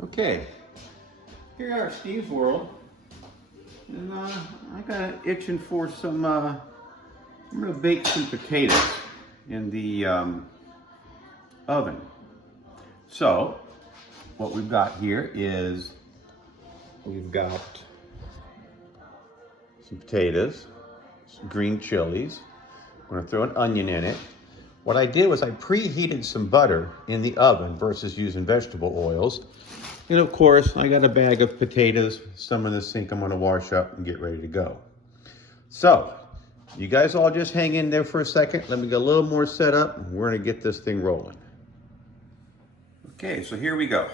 Okay, here we are at Steve's World, and I got itching for some, I'm gonna bake some potatoes in the oven. So, what we've got here is, we've got some potatoes, some green chilies. I'm gonna throw an onion in it. What I did was I preheated some butter in the oven versus using vegetable oils. And of course, I got a bag of potatoes, some in the sink I'm gonna wash up and get ready to go. So, you guys all just hang in there for a second. Let me get a little more set up and we're gonna get this thing rolling. Okay, so here we go.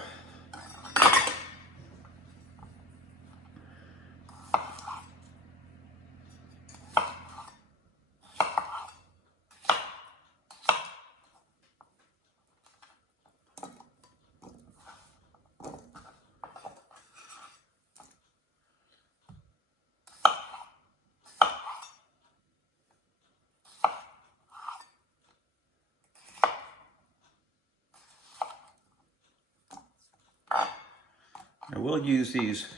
I will use these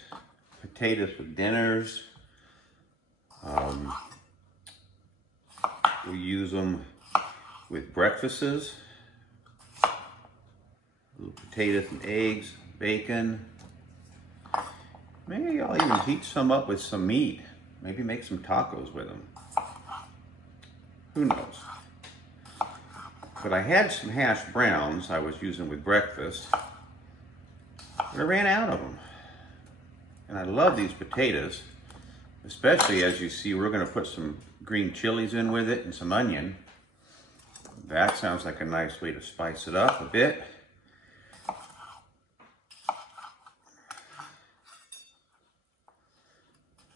potatoes for dinners. We use them with breakfasts. Little potatoes and eggs, bacon. Maybe I'll even heat some up with some meat. Maybe make some tacos with them. Who knows? But I had some hash browns I was using with breakfast. But I ran out of them. And I love these potatoes, especially as you see, we're gonna put some green chilies in with it and some onion. That sounds like a nice way to spice it up a bit.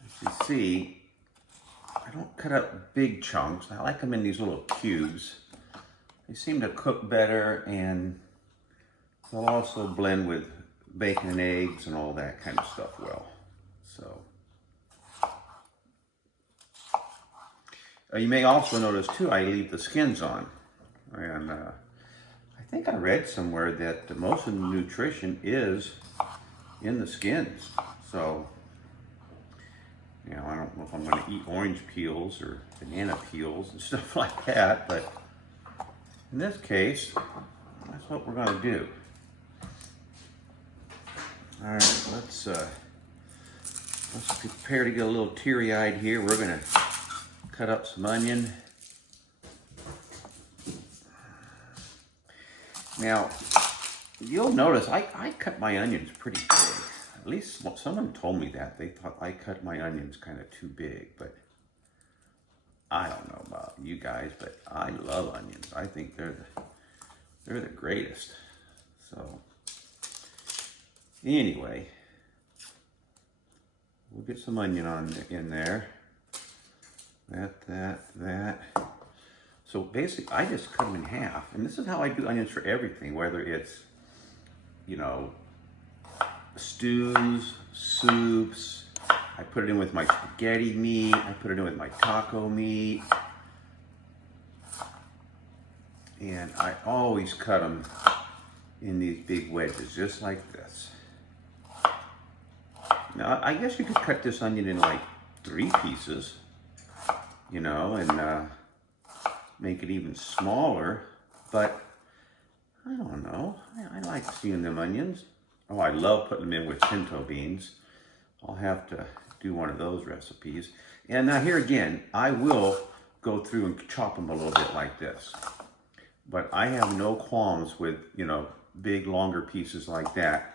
As you see, I don't cut up big chunks. I like them in these little cubes. They seem to cook better and they'll also blend with bacon and eggs and all that kind of stuff well. So, you may also notice too, I leave the skins on. And I think I read somewhere that most of the nutrition is in the skins. So, you know, I don't know if I'm gonna eat orange peels or banana peels and stuff like that, but in this case, that's what we're gonna do. All right, let's prepare to get a little teary-eyed here. We're gonna cut up some onion. Now, you'll notice I cut my onions pretty big. At least someone told me that. They thought I cut my onions kind of too big, but I don't know about you guys, but I love onions. I think they're the greatest. So, anyway, we'll get some onion in there. That. So basically, I just cut them in half. And this is how I do onions for everything, whether it's, you know, stews, soups. I put it in with my spaghetti meat. I put it in with my taco meat. And I always cut them in these big wedges, just like this. Now, I guess you could cut this onion in like 3 pieces, you know, and make it even smaller, but I don't know. I like seeing them onions. Oh, I love putting them in with pinto beans. I'll have to do one of those recipes. And now here again, I will go through and chop them a little bit like this. But I have no qualms with, you know, big, longer pieces like that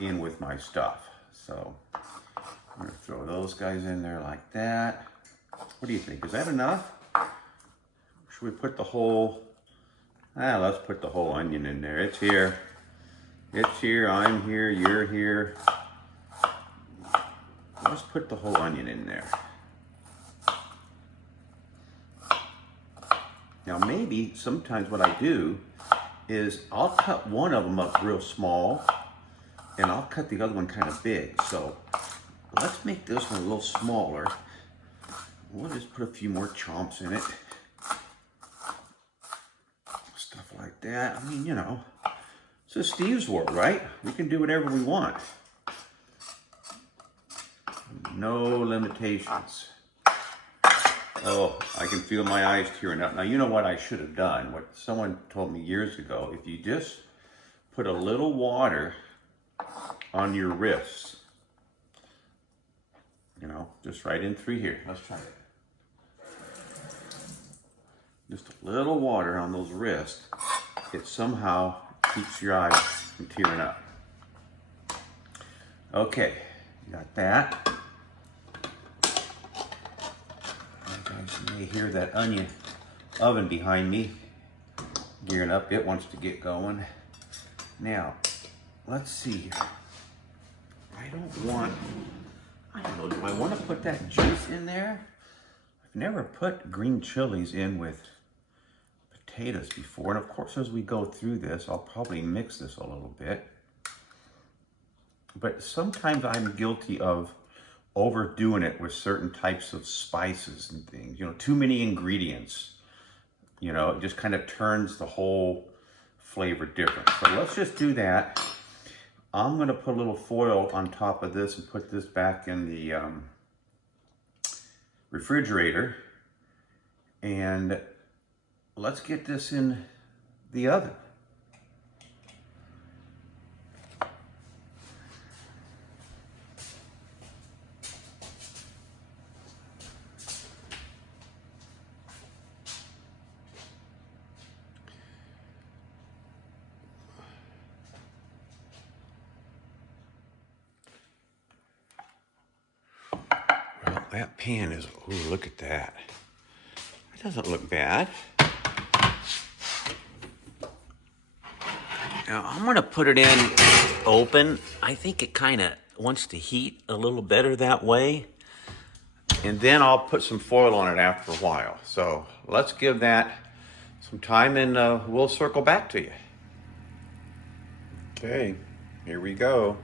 in with my stuff. So I'm gonna throw those guys in there like that. What do you think? Is that enough? Should we put the whole, let's put the whole onion in there. It's here. It's here, I'm here, you're here. Let's put the whole onion in there. Now maybe sometimes what I do is I'll cut one of them up real small and I'll cut the other one kind of big. So let's make this one a little smaller. We'll just put a few more chomps in it. Stuff like that. I mean, you know, This is Steve's world, right? We can do whatever we want. No limitations. Oh, I can feel my eyes tearing up. Now, you know what I should have done? What someone told me years ago, if you just put a little water on your wrists, you know, just right in through here. Let's try it. Just a little water on those wrists. It somehow keeps your eyes from tearing up. Okay, got that. You may hear that onion oven behind me gearing up. It wants to get going. Now, let's see here. I don't know, do I want to put that juice in there? I've never put green chilies in with potatoes before. And of course, as we go through this, I'll probably mix this a little bit. But sometimes I'm guilty of overdoing it with certain types of spices and things. You know, too many ingredients. You know, it just kind of turns the whole flavor different. So let's just do that. I'm going to put a little foil on top of this and put this back in the refrigerator. And let's get this in the oven. Well, that pan is, ooh, look at that. It doesn't look bad. Now I'm gonna put it in open. I think it kind of wants to heat a little better that way. And then I'll put some foil on it after a while. So let's give that some time and we'll circle back to you. Okay, here we go.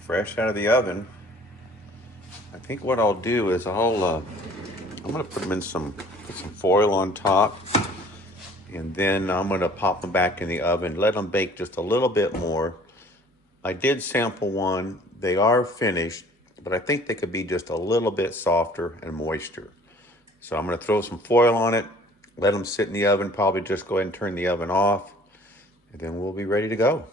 Fresh out of the oven. I think what I'll do is I'm gonna put them in put some foil on top, and then I'm gonna pop them back in the oven, let them bake just a little bit more. I did sample one. They are finished, but I think they could be just a little bit softer and moister. So I'm gonna throw some foil on it, let them sit in the oven, probably just go ahead and turn the oven off, and then we'll be ready to go.